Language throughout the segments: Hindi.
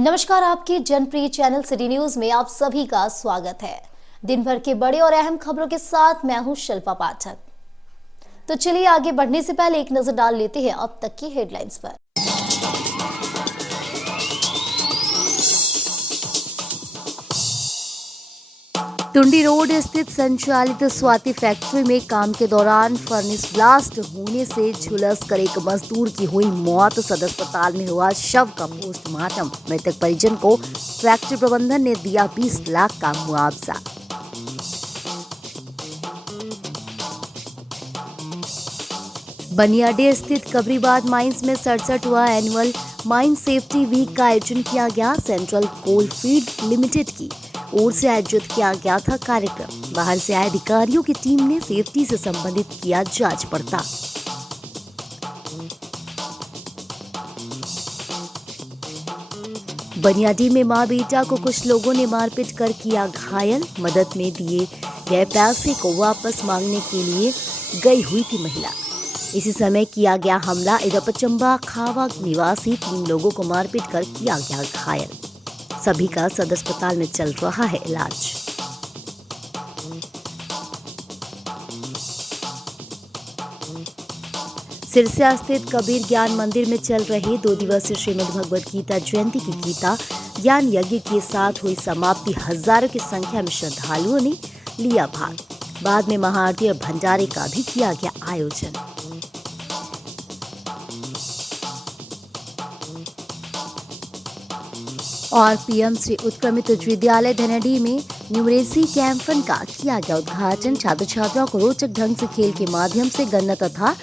नमस्कार, आपके जनप्रिय चैनल सिटी न्यूज में आप सभी का स्वागत है। दिन भर के बड़े और अहम खबरों के साथ मैं हूं शिल्पा पाठक। तो चलिए आगे बढ़ने से पहले एक नजर डाल लेते हैं अब तक की हेडलाइंस पर। टुंडी रोड स्थित संचालित स्वाति फैक्ट्री में काम के दौरान फर्नेस ब्लास्ट होने से झुलसकर एक मजदूर की हुई मौत। सदर अस्पताल में हुआ शव का पोस्टमार्टम। मृतक परिजन को फैक्ट्री प्रबंधन ने दिया 20 लाख का मुआवजा। बनियाडे स्थित कबरीबाद माइंस में 67वां एनुअल माइन सेफ्टी वीक का आयोजन किया गया। सेंट्रल कोल फील्ड लिमिटेड की ओर से आयोजित किया गया था कार्यक्रम। बाहर से आए अधिकारियों की टीम ने सेफ्टी से संबंधित किया जांच पड़ताल। बनियाडी में मां बेटा को कुछ लोगों ने मारपीट कर किया घायल। मदद में दिए गए पैसे को वापस मांगने के लिए गई हुई थी महिला। इसी समय किया गया हमला। इधर पचंबा खावा निवासी 3 लोगों को मारपीट कर किया गया घायल। सभी का सदर अस्पताल में चल रहा है इलाज। सिरसा स्थित कबीर ज्ञान मंदिर में चल रही 2 दिवसीय श्रीमद् भगवद गीता जयंती की गीता ज्ञान यज्ञ के साथ हुई समाप्ति। हजारों की संख्या में श्रद्धालुओं ने लिया भाग। बाद में महाआरती और भंडारे का भी किया गया आयोजन। और पीएम श्री उत्क्रमित उच्च विद्यालय धनाडी में न्यूमरेसी कैंपन का किया गया उद्घाटन। छात्र छात्राओं को रोचक ढंग से खेल के माध्यम से गणना तथा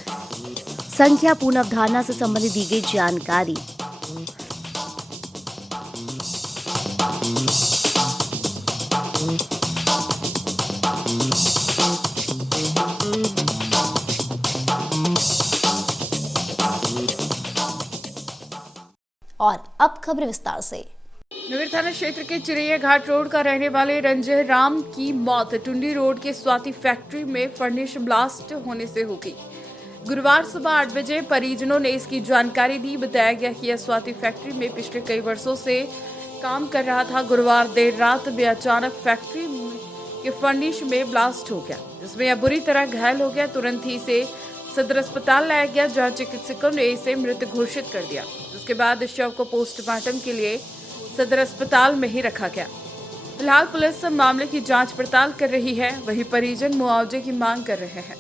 संख्या पूर्ण अवधारणा से संबंधित दी गई जानकारी। और अब खबर विस्तार से। नगर थाना क्षेत्र के चिरैया घाट रोड का रहने वाले रंजय राम की मौत टुंडी रोड के स्वाति फैक्ट्री में फर्नेस ब्लास्ट होने से हो गई। गुरुवार सुबह 8 बजे परिजनों ने इसकी जानकारी दी। बताया गया कि यह स्वाति फैक्ट्री में पिछले कई वर्षों से काम कर रहा था। गुरुवार देर रात में अचानक फैक्ट्री के फर्नेस में ब्लास्ट हो गया, जिसमें यह बुरी तरह घायल हो गया। तुरंत ही इसे सदर अस्पताल लाया गया, जहां चिकित्सकों ने इसे मृत घोषित कर दिया। जिसके बाद शव को पोस्टमार्टम के लिए सदर अस्पताल में ही रखा गया। फिलहाल पुलिस मामले की जांच पड़ताल कर रही है। वहीं परिजन मुआवजे की मांग कर रहे हैं।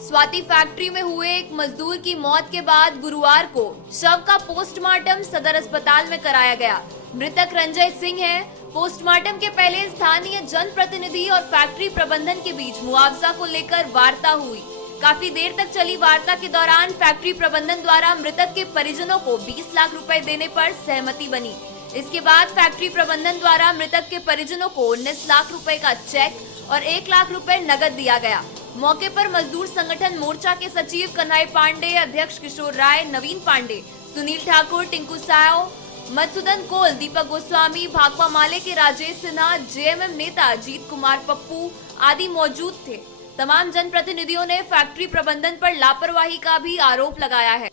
स्वाति फैक्ट्री में हुए एक मजदूर की मौत के बाद गुरुवार को शव का पोस्टमार्टम सदर अस्पताल में कराया गया। मृतक रंजय सिंह है। पोस्टमार्टम के पहले स्थानीय जनप्रतिनिधि और फैक्ट्री प्रबंधन के बीच मुआवजा को लेकर वार्ता हुई। काफी देर तक चली वार्ता के दौरान फैक्ट्री प्रबंधन द्वारा मृतक के परिजनों को 20 लाख रुपए देने पर सहमति बनी। इसके बाद फैक्ट्री प्रबंधन द्वारा मृतक के परिजनों को 19 लाख रुपए का चेक और 1 लाख रुपए नगद दिया गया। मौके पर मजदूर संगठन मोर्चा के सचिव कन्हैया पांडे, अध्यक्ष किशोर राय, नवीन पांडे, सुनील ठाकुर, टिंकू सायो, मधुसूदन कोल, दीपक गोस्वामी, भाकपा माले के राजेश सिन्हा, जेएमएम नेता जीत कुमार पप्पू आदि मौजूद थे। तमाम जनप्रतिनिधियों ने फैक्ट्री प्रबंधन पर लापरवाही का भी आरोप लगाया है।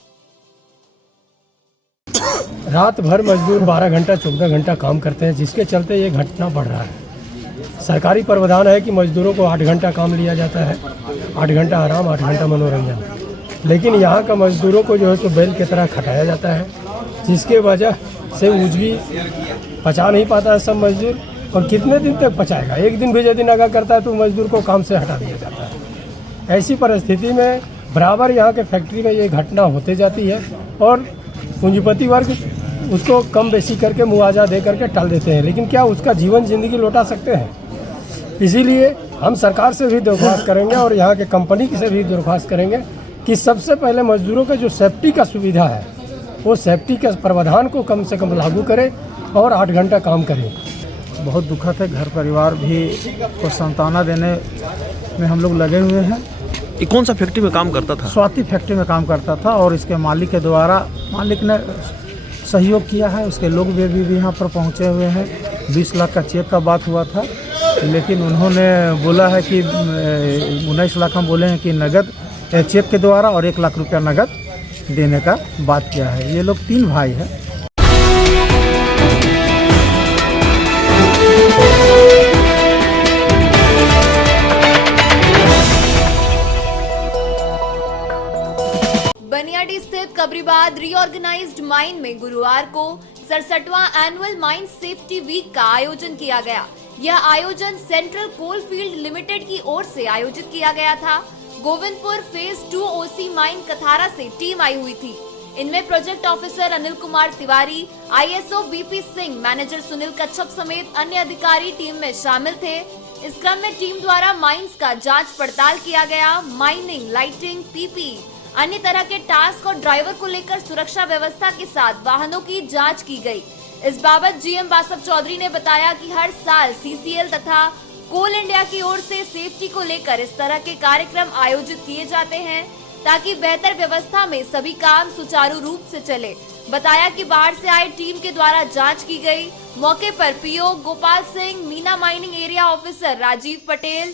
रात भर मजदूर 12 घंटा 14 घंटा काम करते हैं, जिसके चलते ये घटना बढ़ रहा है। सरकारी प्रावधान है कि मजदूरों को 8 घंटा काम लिया जाता है, 8 घंटा आराम, 8 घंटा मनोरंजन। लेकिन यहाँ का मजदूरों को जो है सो बैल की तरह खटाया जाता है, जिसके वजह से उजवी पचा नहीं पाता है सब मजदूर। और कितने दिन तक पचाएगा? एक दिन भी यदि नगा करता है तो मजदूर को काम से हटा दिया जाता है। ऐसी परिस्थिति में बराबर यहाँ के फैक्ट्री में ये घटना होते जाती है और पूंजीपति वर्ग उसको कम बेसी करके मुआवजा दे करके टाल देते हैं। लेकिन क्या उसका जीवन जिंदगी लौटा सकते हैं? इसीलिए हम सरकार से भी दरख्वास्त करेंगे और यहाँ के कंपनी से भी दरख्वास्त करेंगे कि सबसे पहले मजदूरों का जो सेफ्टी का सुविधा है वो सेफ्टी के प्रावधान को कम से कम लागू करें और 8 घंटा काम करें। बहुत दुखद है। घर परिवार भी को सांत्वना देने में हम लोग लगे हुए हैं। ये कौन सा फैक्ट्री में काम करता था? स्वाति फैक्ट्री में काम करता था और इसके मालिक के द्वारा मालिक ने सहयोग किया है। उसके लोग भी यहाँ पर पहुँचे हुए हैं। 20 लाख का चेक का बात हुआ था, लेकिन उन्होंने बोला है कि 19 लाख हम बोले हैं कि नगद चेक के द्वारा और 1 लाख रुपया नगद देने का बात किया है। ये लोग 3 भाई हैं। बनियाडी स्थित कबरीबाद रीऑर्गेनाइज्ड माइन में गुरुवार को 67वां एनुअल माइन सेफ्टी वीक का आयोजन किया गया। यह आयोजन सेंट्रल कोल फील्ड लिमिटेड की ओर से आयोजित किया गया था। Govindpur phase 2 OC mine Kathara से टीम आई हुई थी। इनमें project officer Anil Kumar Tiwari, ISO BP Singh, manager Sunil Kachhap समेत अन्य अधिकारी टीम में शामिल थे। इस क्रम में टीम द्वारा माइंस का जांच पड़ताल किया गया। माइनिंग, लाइटिंग, PP, अन्य तरह के टास्क और ड्राइवर को लेकर सुरक्षा व्यवस्था के साथ वाहनों की जांच की गई। इस बाबत GM वासव चौधरी ने बताया कि हर साल CCL तथा कोल इंडिया की ओर से सेफ्टी को लेकर इस तरह के कार्यक्रम आयोजित किए जाते हैं ताकि बेहतर व्यवस्था में सभी काम सुचारू रूप से चले। बताया कि बाहर से आई टीम के द्वारा जांच की गई। मौके पर PO Gopal Singh, Meena mining area officer Rajiv Patel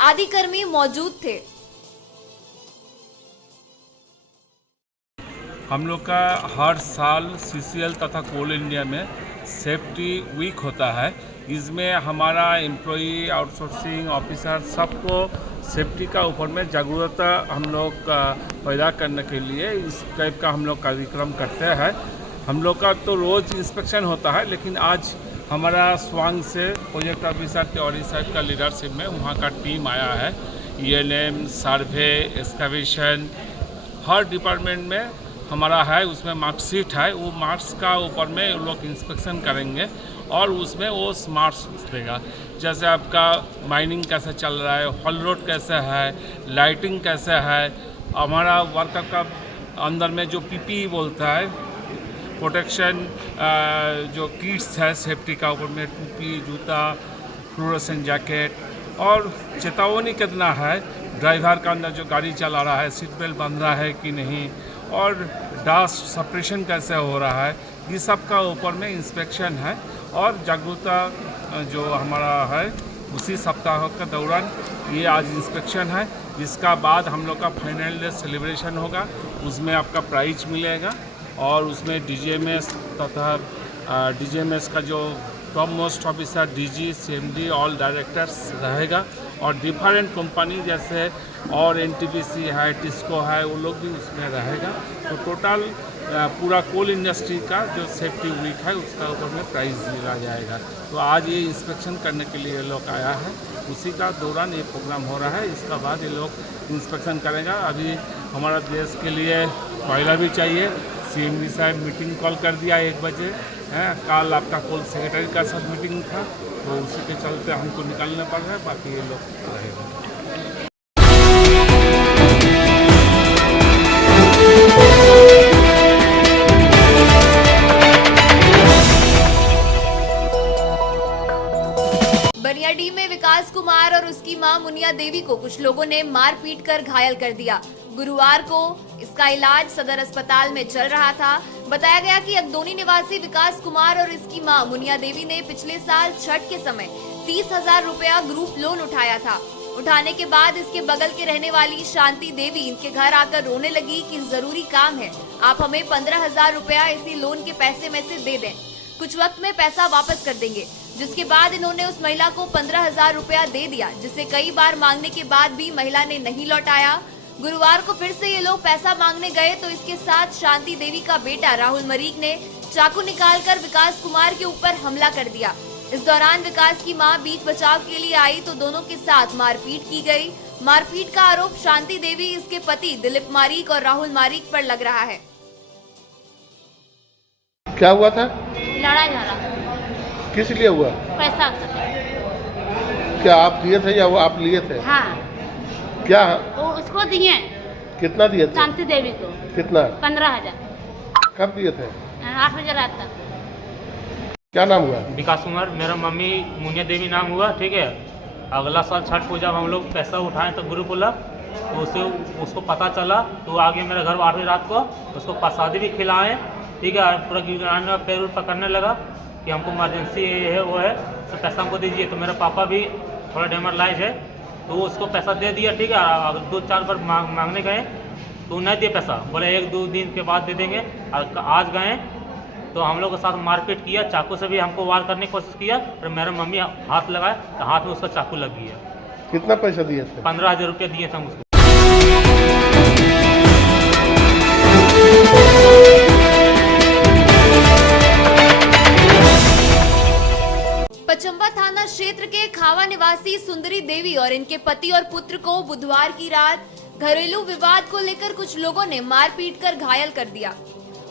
आदि कर्मी मौजूद थे। हम लोग का हर साल CCL तथा कोल इंडिया में सेफ्टी वीक होता है। इसमें हमारा एम्प्लॉई, आउटसोर्सिंग ऑफिसर सबको सेफ्टी का ऊपर में जागरूकता हम लोग पैदा करने के लिए इस टाइप का हम लोग कार्यक्रम करते हैं। हम लोग का तो रोज़ इंस्पेक्शन होता है, लेकिन आज हमारा स्वांग से प्रोजेक्ट ऑफिसर तिवारी साहब का लीडरशिप में वहाँ का टीम आया है। ENM, सर्वे, एक्सकवेशन, हर डिपार्टमेंट में हमारा है। उसमें मार्कशीट है, वो मार्क्स का ऊपर में वो लोग इंस्पेक्शन करेंगे और उसमें वो स्मार्ट्स देगा। जैसे आपका माइनिंग कैसे चल रहा है, हॉल रोड कैसे है, लाइटिंग कैसे है, हमारा वर्कर का अंदर में जो PPE बोलता है, प्रोटेक्शन जो किट्स है सेफ्टी का, ऊपर में टोपी, जूता, फ्लोरोसेंट जैकेट और चेतावनी कितना है, ड्राइवर का अंदर जो गाड़ी चला रहा है सीट बेल्ट बंध रहा है कि नहीं, और डस्ट सप्रेशन कैसे हो रहा है, ये सब का ऊपर में इंस्पेक्शन है। और जागरूकता जो हमारा है उसी सप्ताह के दौरान ये आज इंस्पेक्शन है। इसका बाद हम लोग का फाइनल डे सेलिब्रेशन होगा, उसमें आपका प्राइज मिलेगा और उसमें DGMS तथा DGMS का जो top most officer DG, CMD, all directors रहेगा और डिफरेंट कंपनी जैसे और NTPC है, टिस्को है, वो लोग भी उसमें रहेगा। तो टोटल पूरा कोल इंडस्ट्री का जो सेफ्टी वीक है उसका ऊपर में प्राइज़ दिया जाएगा। तो आज ये इंस्पेक्शन करने के लिए लोग आया है, उसी का दौरान ये प्रोग्राम हो रहा है। इसका बाद ये लोग इंस्पेक्शन करेगा। अभी हमारा देश के लिए कोयला भी चाहिए। CMD साहब मीटिंग कॉल कर दिया 1 बजे है। कल आपका कोल सेक्रेटरी का साथ मीटिंग था, तो उसी के चलते हमको निकलना पड़ रहा है। बाकी ये लोग रहेगा। बनियाडी में विकास कुमार और उसकी मां मुनिया देवी को कुछ लोगों ने मार पीट कर घायल कर दिया। गुरुवार को इसका इलाज सदर अस्पताल में चल रहा था। बताया गया कि अगदोनी निवासी विकास कुमार और इसकी मां मुनिया देवी ने पिछले साल छठ के समय 30,000 रुपया ग्रुप लोन उठाया था। उठाने के बाद इसके बगल के रहने वाली शांति देवी इनके घर आकर रोने लगी कि जरूरी काम है, आप हमें 15,000 रुपया इसी लोन के पैसे में से दे दें, कुछ वक्त में पैसा वापस कर देंगे। जिसके बाद इन्होंने उस महिला को 15,000 रुपया दे दिया, जिसे कई बार मांगने के बाद भी महिला ने नहीं लौटाया। गुरुवार को फिर से ये लोग पैसा मांगने गए तो इसके साथ शांति देवी का बेटा राहुल मरीक ने चाकू निकालकर विकास कुमार के ऊपर हमला कर दिया। इस दौरान विकास की मां बीच बचाव के लिए आई तो दोनों के साथ मारपीट की गई। मारपीट का आरोप शांति देवी, इसके पति दिलीप मारीक और राहुल मारीक पर लग रहा है। क्या हुआ था? लड़ा झगड़ा किस लिए हुआ? पैसा। क्या आप दिए थे या वो आप लिए थे? हाँ, क्या वो उसको दिए। कितना दिए थे? शांति देवी को। कितना? 15,000। कब दिए थे? 8 बजे रात तक। क्या नाम हुआ? विकास कुमार, मेरा मम्मी मुनिया देवी नाम हुआ। ठीक है, अगला साल छठ पूजा हम लोग पैसा उठाएं तो गुरु बोला, तो उसको पता चला तो आगे मेरे घर 8 बजे रात को उसको प्रसादी भी खिलाएं। ठीक है, पूरा गिराने पैर पकड़ने लगा कि हमको इमरजेंसी है वो है तो पैसा हमको दीजिए। तो मेरा पापा भी थोड़ा डेमरलाइज है तो वो उसको पैसा दे दिया, ठीक है। अगर 2-4 बार मांगने गए तो नहीं दिए पैसा, बोले 1-2 दिन के बाद दे देंगे। आज गए तो हम लोग के साथ मारपीट किया, चाकू से भी हमको वार करने की कोशिश किया, और मेरा मम्मी हाथ लगाए तो हाथ में उसका चाकू लग गया। कितना पैसा दिए थे? 15,000 रुपये दिए थे हम उसको। पचंबा थाना क्षेत्र के खावा निवासी सुंदरी देवी और इनके पति और पुत्र को बुधवार की रात घरेलू विवाद को लेकर कुछ लोगों ने मारपीट कर घायल कर दिया।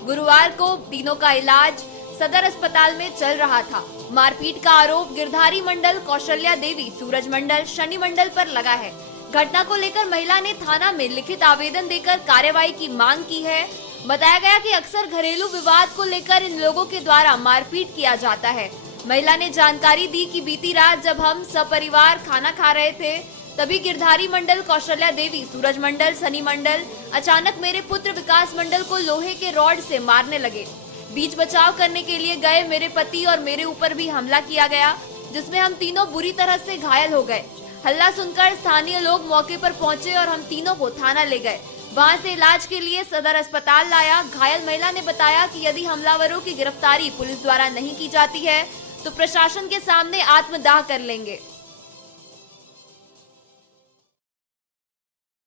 गुरुवार को तीनों का इलाज सदर अस्पताल में चल रहा था। मारपीट का आरोप गिरधारी मंडल, कौशल्या देवी, सूरज मंडल, शनि मंडल पर लगा है। घटना को लेकर महिला ने थाना में लिखित आवेदन देकर कार्रवाई की मांग की है। बताया गया कि अक्सर घरेलू विवाद को लेकर इन लोगों के द्वारा मारपीट किया जाता है। महिला ने जानकारी दी कि बीती रात जब हम सपरिवार खाना खा रहे थे तभी गिरधारी मंडल, कौशल्या देवी, सूरज मंडल, सनी मंडल अचानक मेरे पुत्र विकास मंडल को लोहे के रॉड से मारने लगे। बीच बचाव करने के लिए गए मेरे पति और मेरे ऊपर भी हमला किया गया, जिसमें हम तीनों बुरी तरह से घायल हो गए। हल्ला सुनकर स्थानीय लोग मौके पर पहुंचे और हम तीनों को थाना ले गए। वहां से इलाज के लिए सदर अस्पताल लाया। घायल महिला ने बताया कि यदि हमलावरों की गिरफ्तारी पुलिस द्वारा नहीं की जाती है तो प्रशासन के सामने आत्मदाह कर लेंगे।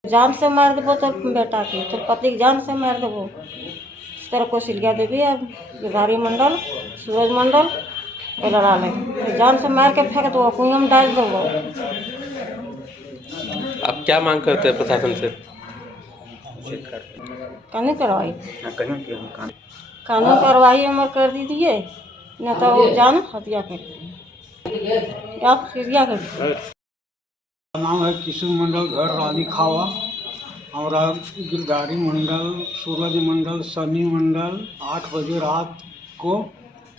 जान से मार देबो तो बेटा के, तो पति के जान से मार देबो। इस तरह कौशल्या देवी है, गिरधारी मंडल, सूरज मंडल लड़ा ले, तो जान से मार के फेंक दो, कुएं में डाल दो। आप क्या मांग करते हैं प्रशासन से? कानून कार्रवाई, कानून कार्रवाई हमारे कर दीजिए, न तो वो जान हत्या कर आप हत्या कर। नाम है किशोर मंडल, घर रानी खावा। हमारा गिरधारी मंडल, सूरज मंडल, सनी मंडल 8 बजे रात को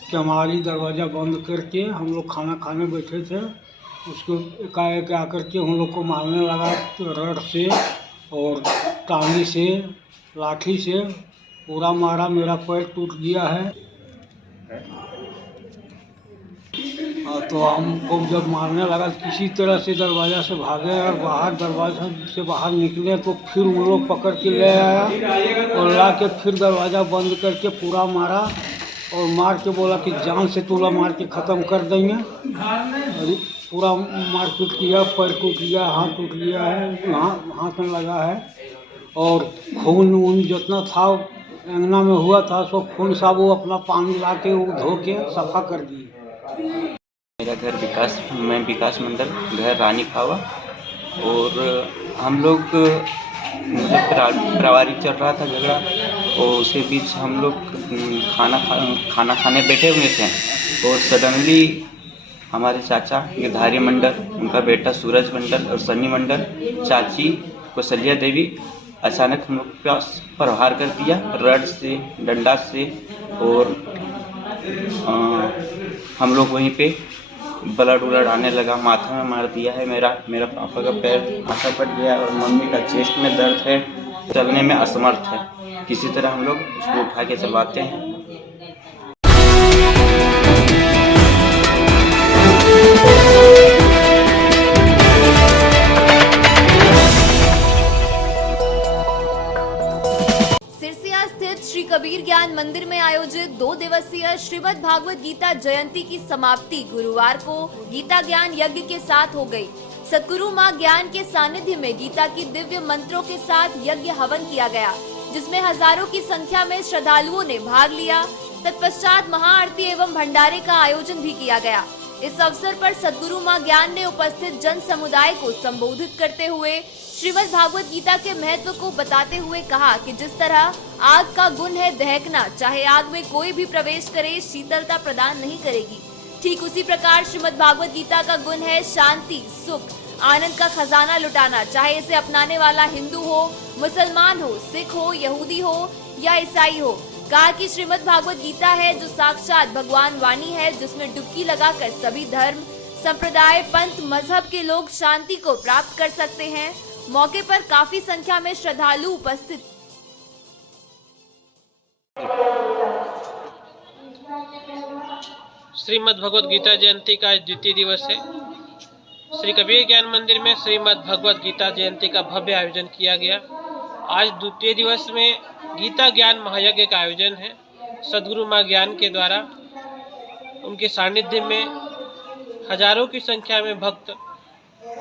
हमारी दरवाज़ा बंद करके हम लोग खाना खाने बैठे थे। उसको एकाएक आकर के हम लोग को मारने लगा, तो रड से और टांगी से, लाठी से पूरा मारा। मेरा पैर टूट गया है। तो हमको जब मारने लगा किसी तरह से दरवाज़ा से भागे और दरवाज़ा से बाहर निकले, तो फिर उन लोग पकड़ के ले आया और ला के फिर दरवाज़ा बंद करके पूरा मारा और मार के बोला कि जान से तुला मार के ख़त्म कर देंगे। और पूरा मारपीट किया, पैर टूट गया, हाथ टूट गया है, हाथ में लगा है और खून जितना था अंगना में हुआ था सब खून साब वो अपना पानी ला के वो धो के सफा कर दिए। मेरा घर विकास मंडल, घर रानी खावा। और हम लोग पारिवारिक चल रहा था झगड़ा, और उसी बीच हम लोग खाना खाने बैठे हुए थे और सडनली हमारे चाचा गिरधारी मंडल, उनका बेटा सूरज मंडल और सनी मंडल, चाची कौशल्या देवी अचानक हम लोग पे प्रहार कर दिया रड से, डंडा से। और हम लोग वहीं पे ब्लड उलड आने लगा, माथा में मार दिया है। मेरा पापा का पैर आटा पट गया और मम्मी का चेस्ट में दर्द है, चलने में असमर्थ है। किसी तरह हम लोग उसको उठा के चलवाते हैं। श्री कबीर ज्ञान मंदिर में आयोजित 2 दिवसीय श्रीमद् भागवत गीता जयंती की समाप्ति गुरुवार को गीता ज्ञान यज्ञ के साथ हो गई। सतगुरु मां ज्ञान के सानिध्य में गीता की दिव्य मंत्रों के साथ यज्ञ हवन किया गया, जिसमें हजारों की संख्या में श्रद्धालुओं ने भाग लिया। तत्पश्चात महाआरती एवं भंडारे का आयोजन भी किया गया। इस अवसर पर सतगुरु मां ज्ञान ने उपस्थित जन समुदाय को संबोधित करते हुए श्रीमद् भागवत गीता के महत्व को बताते हुए कहा कि जिस तरह आग का गुण है दहकना, चाहे आग में कोई भी प्रवेश करे शीतलता प्रदान नहीं करेगी, ठीक उसी प्रकार श्रीमद् भागवत गीता का गुण है शांति, सुख, आनंद का खजाना लुटाना, चाहे इसे अपनाने वाला हिंदू हो, मुसलमान हो, सिख हो, यहूदी हो या ईसाई हो। कहा कि श्रीमद् भागवत गीता है जो साक्षात भगवान वाणी है, जिसमें डुबकी लगाकर सभी धर्म, संप्रदाय, पंथ, मजहब के लोग शांति को प्राप्त कर सकते हैं। मौके पर काफी संख्या में श्रद्धालु उपस्थित। श्रीमद् भगवद गीता जयंती का द्वितीय दिवस है। श्री कबीर ज्ञान मंदिर में श्रीमद् भगवद गीता जयंती का भव्य आयोजन किया गया। आज द्वितीय दिवस में गीता ज्ञान महायज्ञ का आयोजन है। सद्गुरु माँ ज्ञान के द्वारा उनके सानिध्य में हजारों की संख्या में भक्त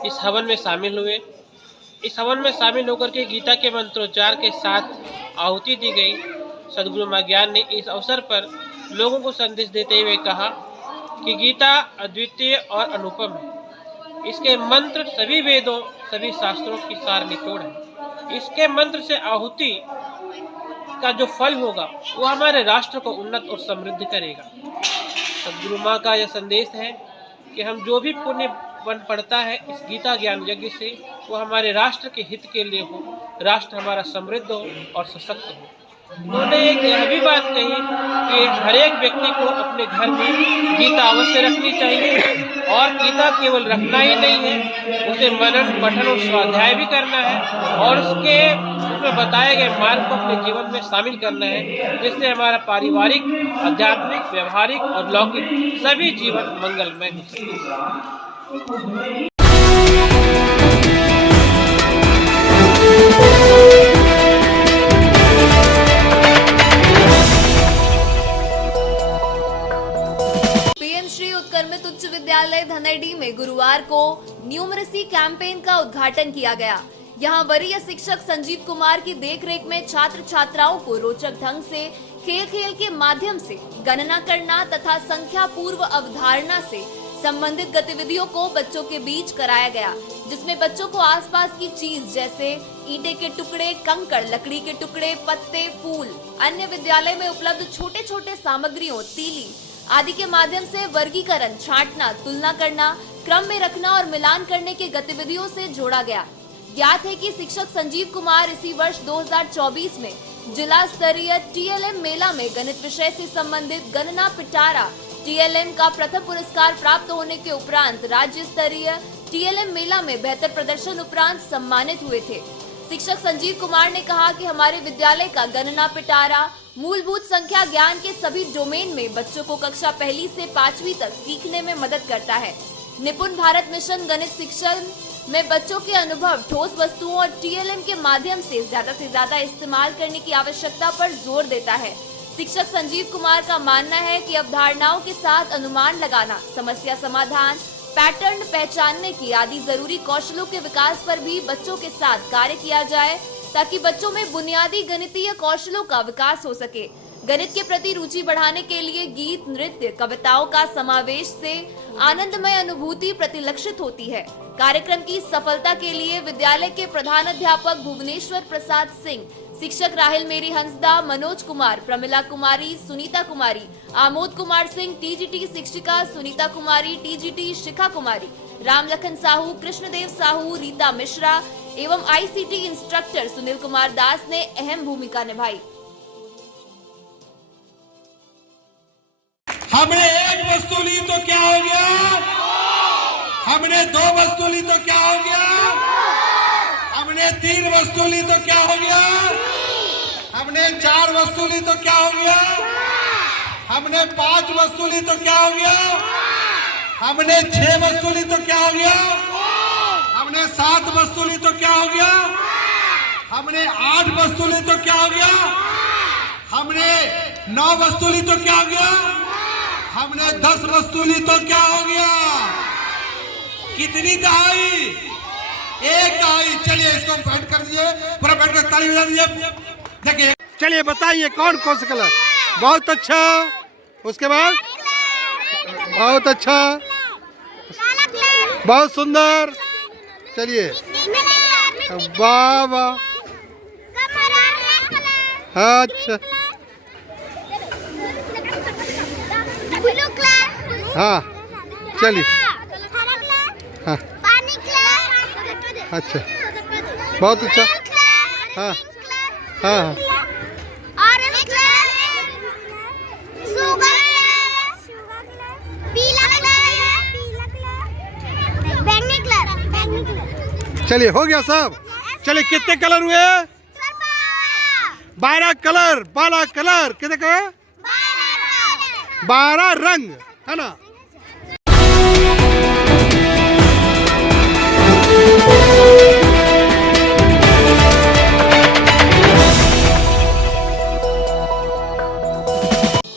इस हवन में शामिल हुए। इस हवन में शामिल होकर के गीता के मंत्रोच्चार के साथ आहुति दी गई। सद्गुरु माँ ज्ञान ने इस अवसर पर लोगों को संदेश देते हुए कहा कि गीता अद्वितीय और अनुपम है। इसके मंत्र सभी वेदों सभी शास्त्रों की सार निचोड़ है। इसके मंत्र से आहुति का जो फल होगा वो हमारे राष्ट्र को उन्नत और समृद्ध करेगा। सद्गुरु माँ का यह संदेश है कि हम जो भी पुण्य बन पड़ता है इस गीता ज्ञान यज्ञ से वो हमारे राष्ट्र के हित के लिए हो, राष्ट्र हमारा समृद्ध हो और सशक्त हो। उन्होंने एक यह भी बात कही कि हर एक व्यक्ति को अपने घर में गीता अवश्य रखनी चाहिए और गीता केवल रखना ही नहीं है, उसे मनन पठन और स्वाध्याय भी करना है और उसमें बताए गए मार्ग को अपने जीवन में शामिल करना है, जिससे हमारा पारिवारिक, आध्यात्मिक, व्यवहारिक और लौकिक सभी जीवन मंगलमय हो सके। श्री उत्कर्मित उच्च विद्यालय धनैडी में गुरुवार को न्यूमरेसी कैंपेन का उद्घाटन किया गया। यहां वरीय शिक्षक संजीव कुमार की देखरेख में छात्र छात्राओं को रोचक ढंग से खेल के माध्यम से गणना करना तथा संख्या पूर्व अवधारणा से संबंधित गतिविधियों को बच्चों के बीच कराया गया, जिसमें बच्चों को आसपास की चीज जैसे ईंटे के टुकड़े, कंकड़, लकड़ी के टुकड़े, पत्ते, फूल, अन्य विद्यालय में उपलब्ध छोटे छोटे सामग्रियों, तीली आदि के माध्यम से वर्गीकरण, छांटना, तुलना करना, क्रम में रखना और मिलान करने की गतिविधियों से जोड़ा गया। ज्ञात है कि शिक्षक संजीव कुमार इसी वर्ष 2024 में जिला स्तरीय TLM मेला में गणित विषय से संबंधित गणना पिटारा TLM का प्रथम पुरस्कार प्राप्त होने के उपरांत राज्य स्तरीय TLM मेला में बेहतर प्रदर्शन उपरांत सम्मानित हुए थे। शिक्षक संजीव कुमार ने कहा कि हमारे विद्यालय का गणना पिटारा मूलभूत संख्या ज्ञान के सभी डोमेन में बच्चों को कक्षा 1 से 5वीं तक सीखने में मदद करता है। निपुण भारत मिशन गणित शिक्षण में बच्चों के अनुभव, ठोस वस्तुओं और TLM के माध्यम से ज्यादा इस्तेमाल करने की आवश्यकता पर जोर देता है। शिक्षक संजीव कुमार का मानना है कि अवधारणाओं के साथ अनुमान लगाना, समस्या समाधान, पैटर्न पहचानने की आदि जरूरी कौशलों के विकास पर भी बच्चों के साथ कार्य किया जाए, ताकि बच्चों में बुनियादी गणितीय कौशलों का विकास हो सके। गणित के प्रति रुचि बढ़ाने के लिए गीत, नृत्य, कविताओं का समावेश से आनंदमय अनुभूति प्रतिलक्षित होती है। कार्यक्रम की सफलता के लिए विद्यालय के प्रधानाध्यापक भुवनेश्वर प्रसाद सिंह, शिक्षक राहिल मेरी हंसदा, मनोज कुमार, प्रमिला कुमारी, सुनीता कुमारी, आमोद कुमार सिंह, TGT शिक्षिका सुनीता कुमारी, TGT शिखा कुमारी, रामलखन साहू, कृष्णदेव साहू, रीता मिश्रा एवं ICT इंस्ट्रक्टर सुनील कुमार दास ने अहम भूमिका निभाई। हमने एक वस्तु ली तो क्या हो गया? हमने 2 वस्तु ली तो क्या हो गया? हमने 3 वस्तु ली तो क्या हो गया? हमने 4 वस्तु ली तो क्या हो गया? हमने 5 वस्तु ली तो क्या हो गया? हमने 6 वस्तु ली तो क्या हो गया? हमने 7 वस्तु ली तो क्या हो गया? हमने 8 वस्तु ली तो क्या हो गया? हमने 9 वस्तु ली तो क्या हो गया? हमने 10 वस्तु ली तो क्या हो गया? कितनी दहाई? एक दहाई। चलिए इसको बैठ कर दिए, पूरा बैठ कर ताली बजा दीजिए। देखिए, चलिए बताइए कौन सा कलर? बहुत अच्छा। उसके बाद बहुत अच्छा, बहुत सुंदर। चलिए, वाह वाह, अच्छा, हाँ चलिए, हाँ अच्छा, बहुत अच्छा, हाँ हाँ चलिए, हो गया सब। चलिए, कितने कलर हुए? 12 कलर। 12 कलर कितने का? 12 रंग। है ना।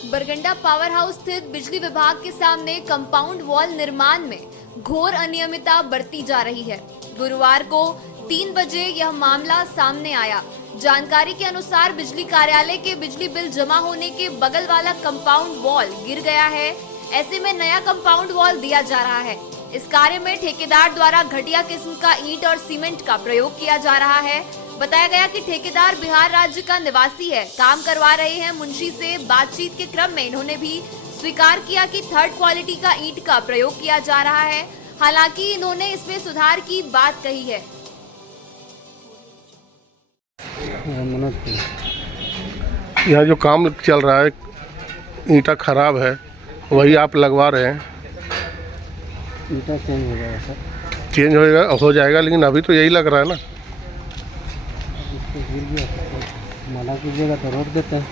बरगंडा पावर हाउस स्थित बिजली विभाग के सामने कंपाउंड वॉल निर्माण में घोर अनियमितता बरती जा रही है। गुरुवार को 3 बजे यह मामला सामने आया। जानकारी के अनुसार बिजली कार्यालय के बिजली बिल जमा होने के बगल वाला कंपाउंड वॉल गिर गया है। ऐसे में नया कंपाउंड वॉल दिया जा रहा है। इस कार्य में ठेकेदार द्वारा घटिया किस्म का ईंट और सीमेंट का प्रयोग किया जा रहा है। बताया गया कि ठेकेदार बिहार राज्य का निवासी है, काम करवा रहे हैं मुंशी से। बातचीत के क्रम में इन्होंने भी स्वीकार किया कि 3rd क्वालिटी का ईंट का प्रयोग किया जा रहा है। हालांकि इन्होंने इसमें सुधार की बात कही है। यहाँ जो काम चल रहा है, ईंटा खराब है, वही आप लगवा रहे हैं। ईंटा चेंज हो जाएगा सर? चेंज हो जाएगा, लेकिन अभी तो यही लग रहा है ना। गिर गया तो मना कीजिएगा तो रोक देते हैं।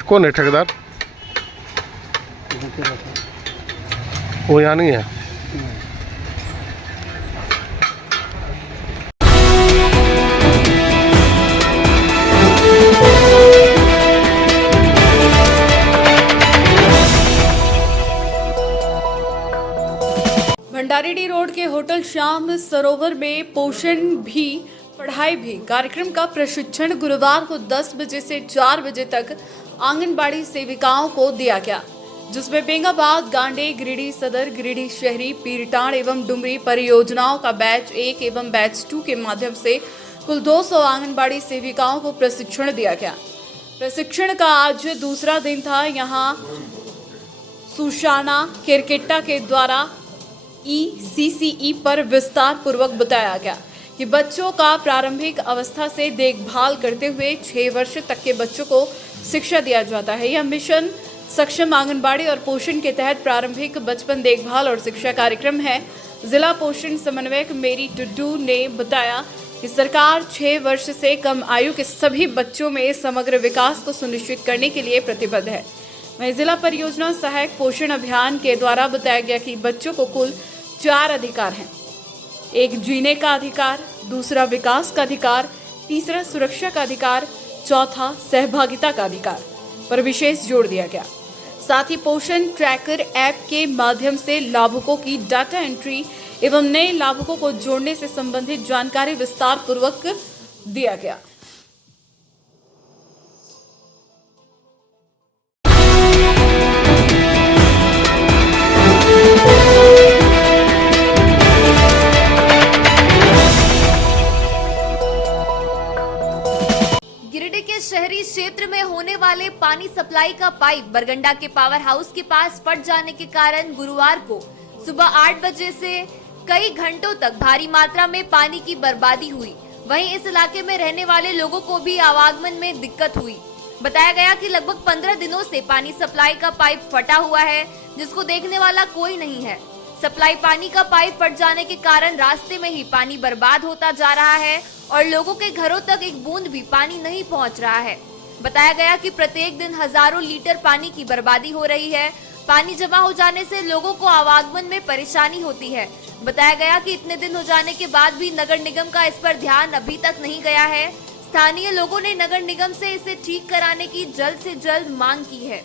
कौन है ठेकेदार? वो यहाँ नहीं है। भंडारीडीह रोड के होटल श्याम सरोवर में पोषण भी पढ़ाई भी कार्यक्रम का प्रशिक्षण गुरुवार को 10 बजे से 4 बजे तक आंगनबाड़ी सेविकाओं को दिया गया, जिसमें बेंगाबाद, गांडे, गिरिडीह सदर, गिरिडीह शहरी, पीरटांड एवं डुमरी परियोजनाओं का बैच 1 एवं बैच 2 के माध्यम से कुल 200 आंगनबाड़ी सेविकाओं को प्रशिक्षण दिया गया। प्रशिक्षण का आज दूसरा दिन था। यहाँ सुशाना केरकेट्टा के द्वारा ECCE पर विस्तार पूर्वक बताया गया कि बच्चों का प्रारंभिक अवस्था से देखभाल करते हुए 6 वर्ष तक के बच्चों को शिक्षा दिया जाता है। यह मिशन सक्षम आंगनबाड़ी और पोषण के तहत प्रारंभिक बचपन देखभाल और शिक्षा कार्यक्रम है। जिला पोषण समन्वयक मेरी टुड्डू ने बताया कि सरकार 6 वर्ष से कम आयु के सभी बच्चों में समग्र विकास को सुनिश्चित करने के लिए प्रतिबद्ध है। वहीं जिला परियोजना सहायक पोषण अभियान के द्वारा बताया गया कि बच्चों को कुल 4 अधिकार हैं। 1 जीने का अधिकार, दूसरा विकास का अधिकार, तीसरा सुरक्षा का अधिकार, चौथा सहभागिता का अधिकार पर विशेष जोर दिया गया। साथ ही पोषण ट्रैकर ऐप के माध्यम से लाभुकों की डाटा एंट्री एवं नए लाभुकों को जोड़ने से संबंधित जानकारी विस्तार पूर्वक दिया गया। शहरी क्षेत्र में होने वाले पानी सप्लाई का पाइप बरगंडा के पावर हाउस के पास फट जाने के कारण गुरुवार को सुबह 8 बजे से कई घंटों तक भारी मात्रा में पानी की बर्बादी हुई। वहीं इस इलाके में रहने वाले लोगों को भी आवागमन में दिक्कत हुई। बताया गया कि लगभग 15 दिनों से पानी सप्लाई का पाइप फटा हुआ है, जिसको देखने वाला कोई नहीं है। सप्लाई पानी का पाइप फट जाने के कारण रास्ते में ही पानी बर्बाद होता जा रहा है और लोगों के घरों तक एक बूंद भी पानी नहीं पहुंच रहा है। बताया गया कि प्रत्येक दिन हजारों लीटर पानी की बर्बादी हो रही है। पानी जमा हो जाने से लोगों को आवागमन में परेशानी होती है। बताया गया कि इतने दिन हो जाने के बाद भी नगर निगम का इस पर ध्यान अभी तक नहीं गया है। स्थानीय लोगों ने नगर निगम से इसे ठीक कराने की जल्द से जल्द मांग की है।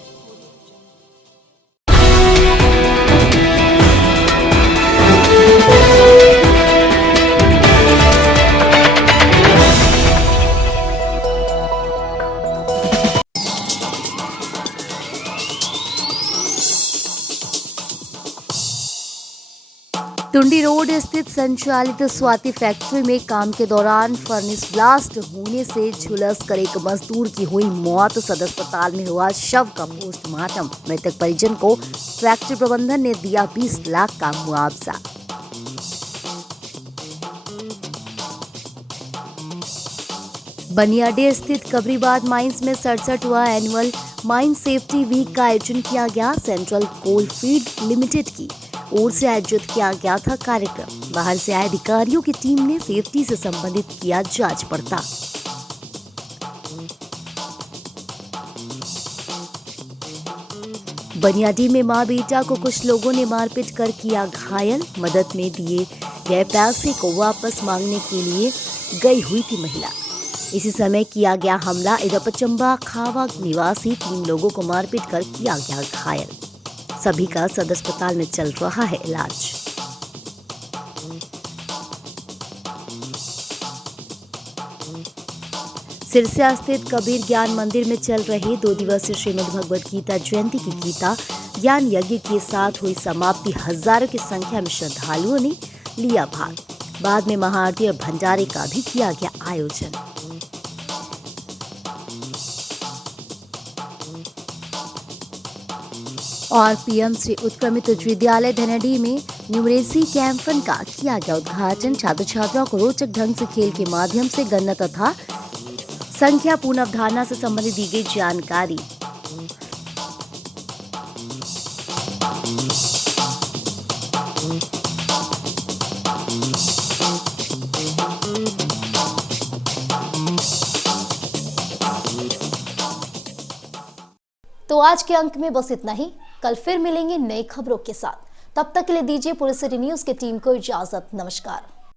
टुंडी रोड स्थित संचालित स्वाति फैक्ट्री में काम के दौरान फर्नेस ब्लास्ट होने से झुलस कर एक मजदूर की हुई मौत। सदर अस्पताल में हुआ शव का पोस्टमार्टम। मृतक परिजन को फैक्ट्री प्रबंधन ने दिया 20 लाख का मुआवजा। बनियाडे स्थित कबरीबाद माइंस में 67वां एनुअल माइन सेफ्टी वीक का आयोजन किया गया। सेंट्रल कोल फील्ड लिमिटेड की ओर से आयोजित किया गया था कार्यक्रम। बाहर से आए अधिकारियों की टीम ने सेफ्टी से संबंधित किया जांच पड़ताल। बनियाडी में मां बेटा को कुछ लोगों ने मारपीट कर किया घायल। मदद में दिए गए पैसे को वापस मांगने के लिए गई हुई थी महिला। इसी समय किया गया हमला। इधर पचम्बा खावा निवासी 3 लोगों को मारपीट कर किया गया घायल। सभी का सदर अस्पताल में चल रहा है इलाज। सिरसा स्थित कबीर ज्ञान मंदिर में चल रही 2 दिवसीय श्रीमद् भगवद गीता जयंती की गीता ज्ञान यज्ञ के साथ हुई समाप्ति। हजारों की संख्या में श्रद्धालुओं ने लिया भाग। बाद में महाआरती और भंडारे का भी किया गया आयोजन। और पीएम श्री उत्क्रमित उच्च विद्यालय धनडी में न्यूमरेसी कैंपन का किया गया उद्घाटन। छात्र छात्राओं को रोचक ढंग से खेल के माध्यम से गणना तथा संख्या पूर्ण अवधारणा से संबंधित दी गई जानकारी। तो आज के अंक में बस इतना ही। कल फिर मिलेंगे नई खबरों के साथ। तब तक के लिए दीजिए पूरे सिटी न्यूज की टीम को इजाजत। नमस्कार।